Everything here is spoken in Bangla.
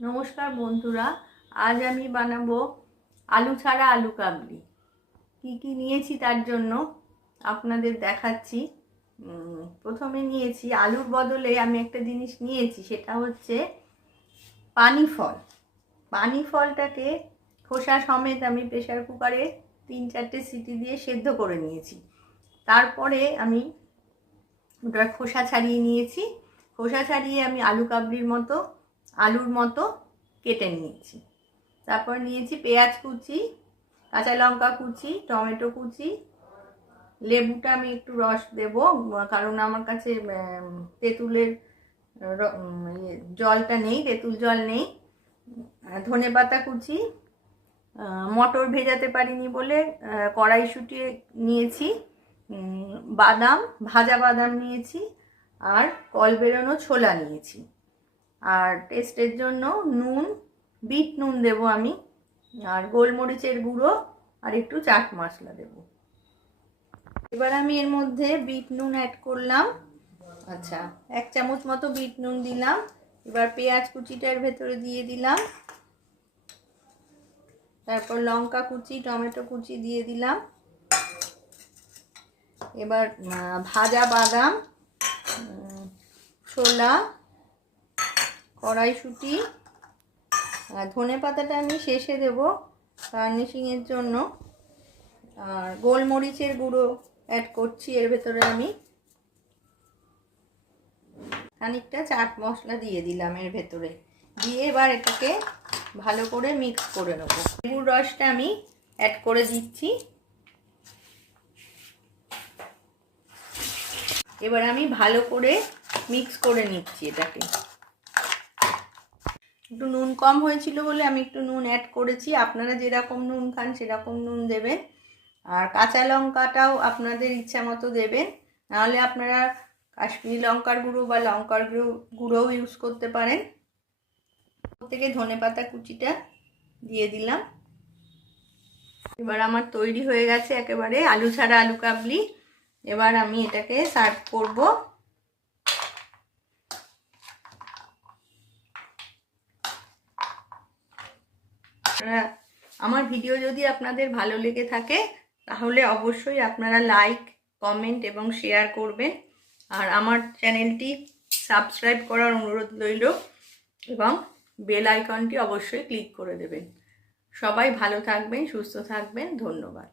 নমস্কার বন্ধুরা, আজ আমি বানাবো আলু ছাড়া আলু কাবলি। কি নিয়েছি তার জন্য আপনাদের দেখাচ্ছি। প্রথমে নিয়েছি আলুর বদলে আমি একটা জিনিস নিয়েছি, সেটা হচ্ছে পানি ফল। পানি ফলটাকে খোসা সমেত আমি প্রেসার কুকারে 3-4টে সিটি দিয়ে সেদ্ধ করে নিয়েছি। তারপরে আমি ওটার খোসা ছাড়িয়ে নিয়েছি। খোসা ছাড়িয়ে আমি আলুর মতো কেটে নিয়েছি। তারপর নিয়েছি পেঁয়াজ কুচি, কাঁচা লঙ্কা কুচি, টমেটো কুচি, লেবুটা আমি একটু রস দেব, কারণ আমার কাছে তেঁতুলের জলটা নেই, তেঁতুল জল নেই। ধনেপাতা কুচি, মটর ভেজাতে পারিনি বলে কড়াইশুঁটি নিয়েছি, ভাজা বাদাম নিয়েছি, আর কল বেরোনো ছোলা নিয়েছি। আর টেস্টের জন্য বিট নুন দেবো আমি, আর গোলমরিচের গুঁড়ো আর একটু চাট মশলা দেব। এবার আমি এর মধ্যে বিট নুন অ্যাড করলাম। আচ্ছা, 1 চামচ মতো বিট নুন দিলাম। এবার পেঁয়াজ কুচিটার ভেতরে দিয়ে দিলাম। তারপর লঙ্কা কুচি, টমেটো কুচি দিয়ে দিলাম। এবার ভাজা বাদাম, ছোলা, কড়াইশুঁটি, ধনে পাতাটা আমি শেষে দেব গার্নিশিংয়ের জন্য, আর গোলমরিচের গুঁড়ো অ্যাড করছি এর ভেতরে আমি। খানিকটা চাট মশলা দিয়ে দিলাম এর ভেতরে, দিয়ে এবার এটাকে ভালো করে মিক্স করে নেব। লেবুর রসটা আমি অ্যাড করে দিচ্ছি। এবার আমি ভালো করে মিক্স করে নিচ্ছি এটাকে। একটু নুন কম হয়েছিল বলে আমি একটু নুন অ্যাড করেছি। আপনারা যেরকম নুন খান সেরকম নুন দেবেন, আর কাঁচা লঙ্কাটাও আপনাদের ইচ্ছা মতো দেবেন, নাহলে আপনারা কাশ্মীরি লঙ্কার গুঁড়ো বা লঙ্কার গুঁড়োও ইউজ করতে পারেন। থেকে ধনেপাতা কুচিটা দিয়ে দিলাম। এবার আমার তৈরি হয়ে গেছে একেবারে আলু ছাড়া আলু কাবলি। এবার আমি এটাকে সার্ভ করব। আমার ভিডিও যদি আপনাদের ভালো লেগে থাকে তাহলে অবশ্যই আপনারা লাইক, কমেন্ট এবং শেয়ার করবেন, আর আমার চ্যানেলটি সাবস্ক্রাইব করার অনুরোধ রইল, এবং বেল আইকনটি অবশ্যই ক্লিক করে দেবেন। সবাই ভালো থাকবেন, সুস্থ থাকবেন। ধন্যবাদ।